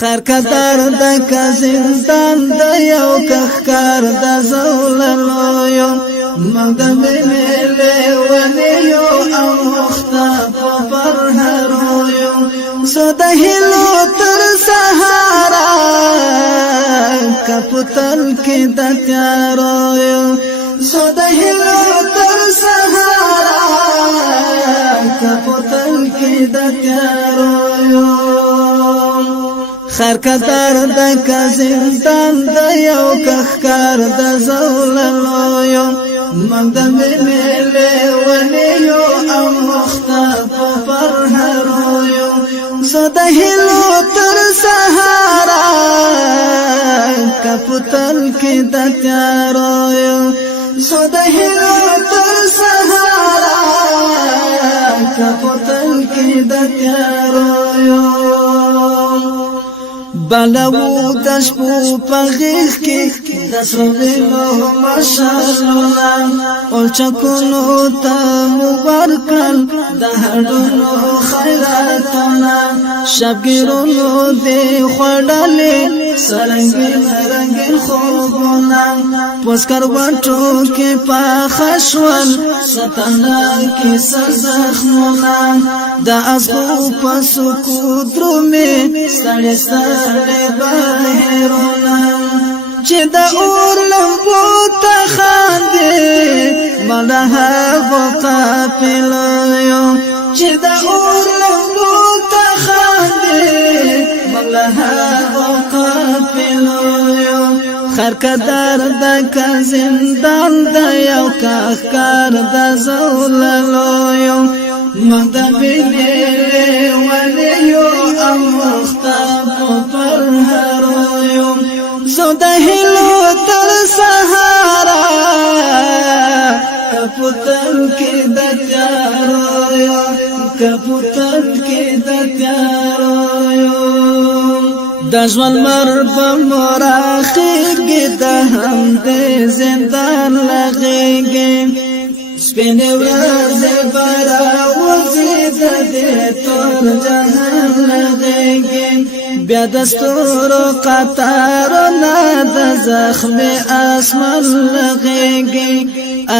خیر قدر د زندان د یو کخکار د زوللو موږ د مینې لیونیو او مختاب پرهرو زه د هیلو تر سهارا کپتل کې د تیارو زه د هیلو تر سهارا کپتل کې د تیارو خیر قدر د زندان د یو کخکار د زوللو موږ د مینې لیونیو او مختاب پرهرو زه د هیلو تر سهارا کپتل کې د تیارو زه د هیلو تر سهارا کپتل کې د تیارو بلو د شپو په غیږ کې د سوینو مشالونه او چکونو ته مو ورکړل د هډونو خیراتونه شبګیرونو دې خوړلې سرنګین رنګین خوبونه پوس کروټو کې پاخه شول ستنه کې زخمونه د ازغو په سکو درومې ستړې بهرونا چې د اور لمبو ته خاندې ملها قافلو چې د اور لمبو ته خاندې ملها قافلو خیر قدر د زندان د یو کخکار د زوللو موږ د مینې لیونیو او مختاب پرهرو زه د هیلو تر سهارا کپتل کې د تیارو کپتل کې د تیارو د ژوند مربه مراخیږي د همدې زندان لغېږي سپینې ورځې براوځي د دې تور جهان لغېږي بیا د ستورو قطارونه د زخم اسمان لغېږي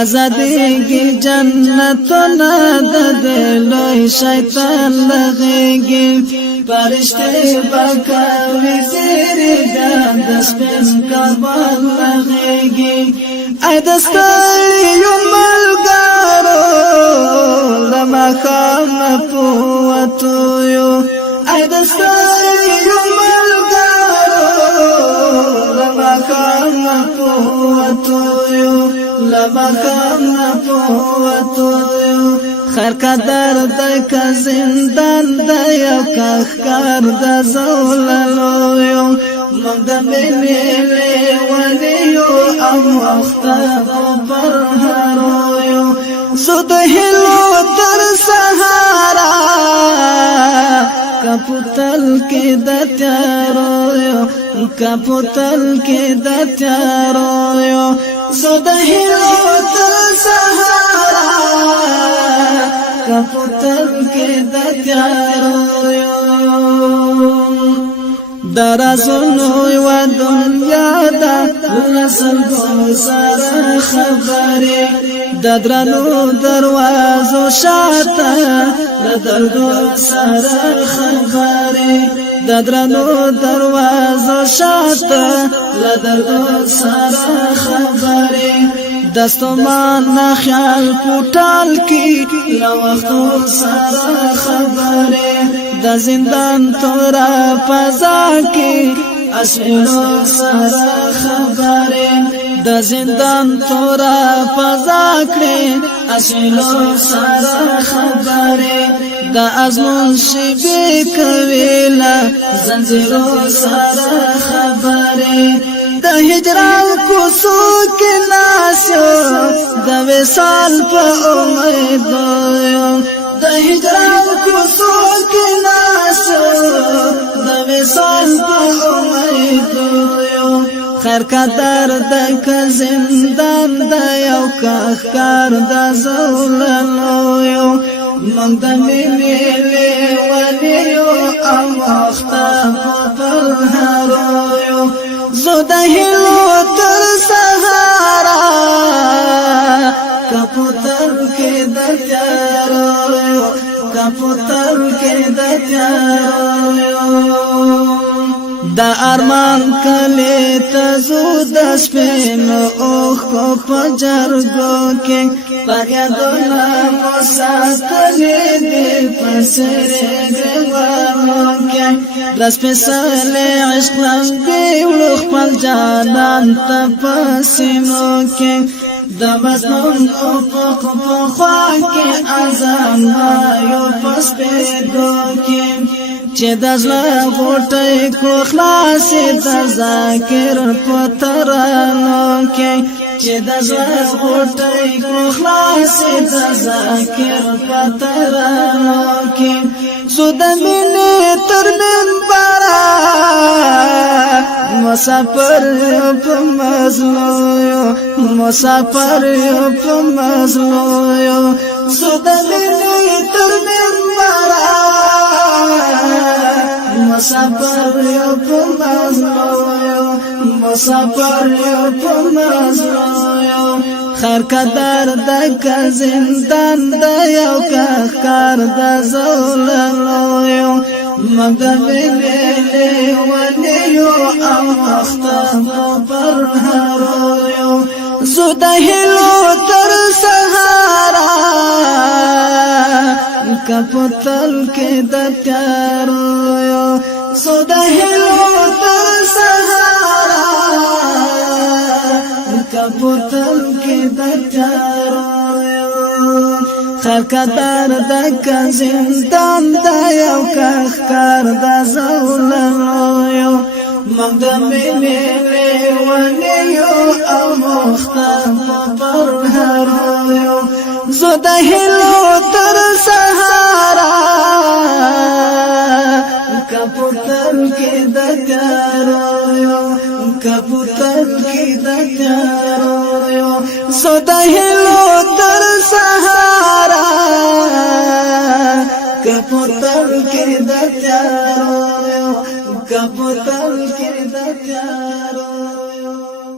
ازادېږي جنتونه د دې لوی شیطان لغېږي فرشتې به کوي زیرې بیا د سپین کبان لغېږي ای د ستایو ملګرو له ماښامه پوتیو ای د ستایو ملګرو له ماښامه پوتیو له ماښامه پوتیو خیر قدر د زندان د یو کخکار د زوللو موږ د مینې لیونیو او مختاب پرهرو زه د هیلو تر سهارا کپتل کې د تیارو کپتل کې د تیارو زه د هیلو تر سهارا کپتل کې د تیارو درازونو و دنیا دا لسلګو سره خبرې د درنو دروازو شاته د دردو سره خبرې د درنو دروازو شاته د دردو سره خبرې دستمان خیال پټال کی لو وختو سره خبره د زندان تورا فضا کی اسلو سره خبره د زندان تورا فضا کړي اسلو سره خبره د ازمون شبي کويلا زنجيرو سره خبره د هجران کوڅو کې ناسو د وصال په امید د هجران کوڅو کې ناسو د وصال په امید خیر قدر د زندان د یو کخکار د زوللو موږ د مینې لیونیو او مختاب تیارو زو د هلو تر سهارا کپوتر کې د تیارو کپوتر کې د تیارو دا ارمان کلی تزو د سپینو اوخ کو پجرګو کې پګدونا مساتلې دې پسره ګوانو کې رس په سره عشق دې ولخ پل جانان ته پسینو کې د مزنون او په خوا کې اذان یو پس په ګو کې چې د زړه غوټې کو خلاص د ذکر په ترانو کې چې د زړه غوټې کو خلاص د ذکر په ترانو کې زو د مینې تر منبر مسافر په مزلو مسافر په مزلو زو د مینې تر منبر مسافر یو په مزلو مسافر یو په مزلو خیر قدر د زندان د یو کار د زوللو مګدویلې ونیو او مختم پر هرو زو د هلو تر سهارا کپتل کې د تیارو زو د هلو تر سهارا کپتل کې د تیارو خیر قدر د زندان د یو کار د زوللو مګدویلې ونیو او مختم پر هرو زو د هلو تر سهارا کپوتر کې د تیارو کپوتر کې د تیارو زو د هلو تر سهارا کپوتر کې د تیارو کپوتر کې د تیارو